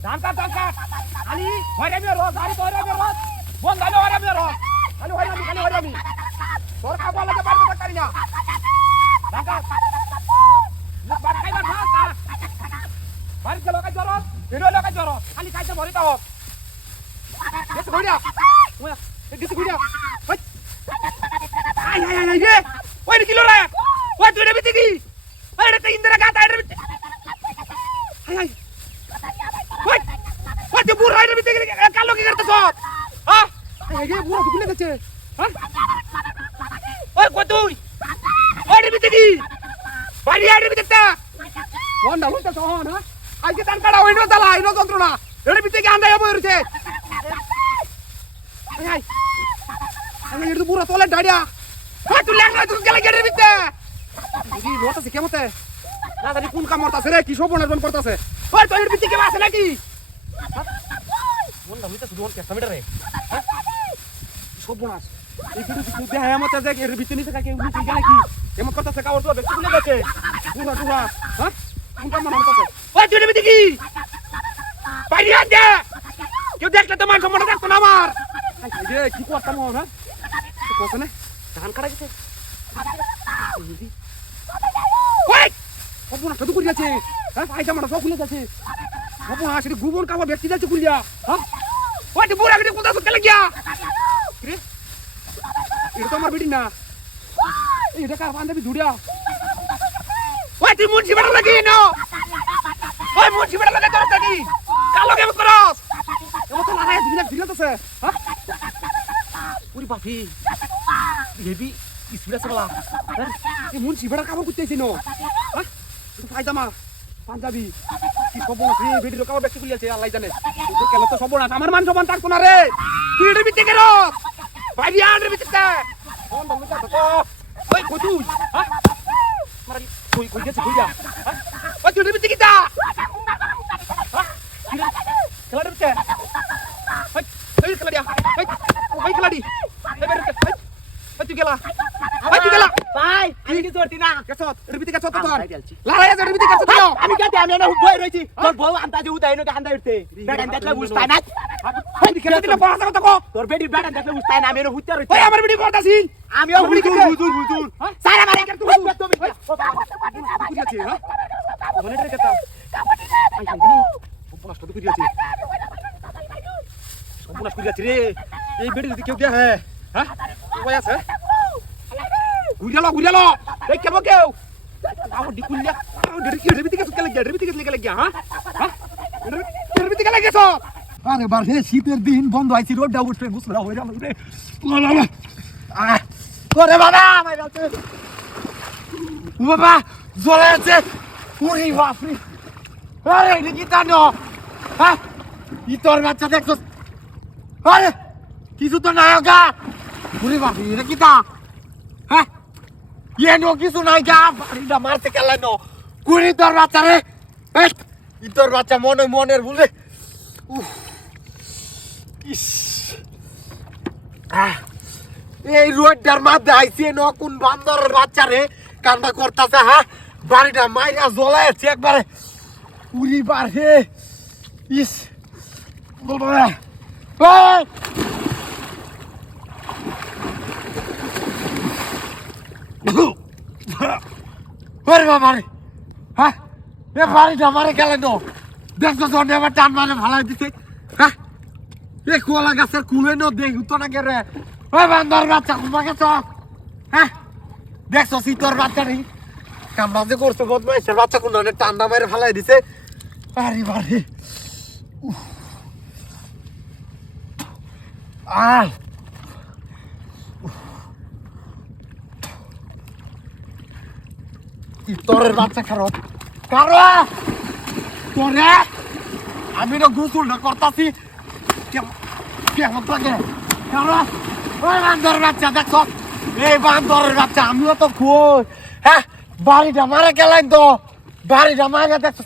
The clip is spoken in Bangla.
ধান কাট খালি হয়রামি রস গাড়ি তো হয়রামি রস বন গাড়ি হয়রামি রস খালি হয়রামি তোর কাপড় লাগে বাড়িতে থাকারি না ধান কাট বাড়ি খাইবার না বাড়ি গেল কাজ জরস বেরো কাজ জরস খালি কাইতে ভরি তাও গেছে ঘুরিয়া ওয়া গেছে ঘুরিয়া আই রে ওই কিলো রে ওই তুই বিতে কি আরে তে ইন্দরা গাতা রে বিতে আই ওই তুই বুড়া রে বিতে কালো কি করতে সব হ্যাঁ এই বুড়া তো খুলে গেছে হ্যাঁ ওই কই তুই ওই রে বিতে কি বাড়ি আই রে বিতে তা ওন্ডা লুটা সহ না আজকে দান কাটা হইনো তালা হইনো যন্ত্রণা রে বিতে কি আন্দায় বইরছে আই আই এর বুড়া তোলে ডাড়িয়া ওই তুই ল্যাংড়া তুই গেলে গেড়ের বিতে এই রোটাছে কেমতে না জানি কোন কাম করতাছে রে কি সব বন করতাছে ওই তো এর বিতে কে আছে নাকি মন না হইতা শুধু ওর কেসা মিটারে হ্যাঁ সব বনাস এই ভিডিও তুই দেখ আমতে দেখ এর বিতে নিছে কাকে উনি কি জানে কি কেমন করতাছে কাওর তো দেখতে ভুলে গেছে পুরা হ্যাঁ কোন কাম করতাছে ওই তুই এর বিতে কি বাইরে আন দে কেউ দেখলে তো মান সম্মান রাখতো না আমার রে কি করতাম না কত না ধান কাটা গেছে ওই অবনা তো কুড়ি আছে হ্যাঁ পায়জামা সব খুলে যাচ্ছে অবনা সেটা গুবন কাবা ব্যক্তি যাচ্ছে কুড়িয়া হ্যাঁ ওই তো বুড়া গড়ি কোথা থেকে লাগিয়া রে এটা তো আমার বেটি না এটা কার বান্ধবী ধুড়িয়া ওই তুই মুন্সি বেটা লাগি না ওই মুন্সি বেটা লাগে তোর থাকি কালো কেমন করস এমন তো লাগাই দিলে তো হ্যাঁ পুরি বাপি হেবি স্পিড আছে বলা এই মুন্সি বেটার কাপড় করতেছি নো হ্যাঁ পায়জামা পাঞ্জাবি কি সব না রে ভিডিও কাপড় ব্যক্তি খুলে আছে আল্লাহ জানে তোর কেন তো সব না আমার মান সম্মান থাকতো না রে তুই এর ভিতরে কেন ভাই আর এর ভিতরে কোন বন্ধু তো ওই কই তুই হ্যাঁ মারি কই গেছে কই যা হ্যাঁ ওই তুই এর ভিতরে কি যা হ্যাঁ খেলার ভিতরে ওই খেলা দিয়া ওই খেলা দি এই বের ওই তুই গেলা ভাই আমি কি করতি না কেছত রিবিতি কেছত তো ধর লড়াই আছে রিবিতি কেছত তো আমি কাতে আমি না বই রইছি তোর বউ আন্দাজে উদাই না হান্দা উঠতে বেড়ান দেখলে বুঝতাই না ভাই খেলা দিলে পড়া কথা কো তোর বেডি বেড়ান দেখলে বুঝতাই না আমি না হুইতে রইছি ভাই আমার বেডি করতাছি আমিও হুজুর সারা মারে কে তুমি তুমি কি আছে হ্যাঁ ওখানে রে কথা আই খালি সম্পূর্ণ তো কি আছে সম্পূর্ণ কি আছে রে এই বেডি যদি কেউ দেয় হ্যাঁ কই আছে ঘুরিয়ালো এই কেমন কেউ আও ডিকুলিয়া রেবিতি কে লাগিয়া হ্যাঁ রেবিতি কে লাগিয়েছ আরে বার হে শীতের দিন বন্ধ আইছি রোড ডাউন ট্রেন মুসলা হইরা রে ওরে বাবা আমার কাছে বাবা জ্বলে আছে ওরে বাপরে আরে এটা কি জানো হ্যাঁ তোর বাচ্চা দেখছ আরে কিছু তো নাই গা ওরে বাপরে এটা কি তা হ্যাঁ নো কিছু নাই গা বাড়িটা মারতে গেলেন কুড়ি তোর বাচ্চা রে তোর বাচ্চা মনের বলে এই রোডটার মাঝে আইসি কোন বান্দরের বাচ্চা রে কান্না করতেছে হ্যাঁ বাড়িটা মাইরা জ্বলাইছে একবারে উড়ি বার হে ইস বলবো না ওরে বাবা রে হ্যাঁ এ বাড়িটা মারে গেলেন দেখছো জনে আবার টান মানে ভালাই দিতে হ্যাঁ এ কোলা গাছের কুলে নো দেখ তো না গে রে ওই বান্দর বাচ্চা কুমা গেছ হ্যাঁ দেখছো শীতর বাচ্চা রে কামবাজে করছো বদমাইশের বাচ্চা কোন টান্ডা মারে ভালাই দিছে আরে বাড়ি আহ তোরের বাচ্চা খারাপ তোরে আমি তো গোসল না করতাছি কেমন লাগে ওই বান্দরের বাচ্চা দেখো এই বান্দরের বাচ্চা আমিও তো খুব হ্যাঁ বাড়িটা মারা গেলেন তো বাড়িটা মারা দেখছো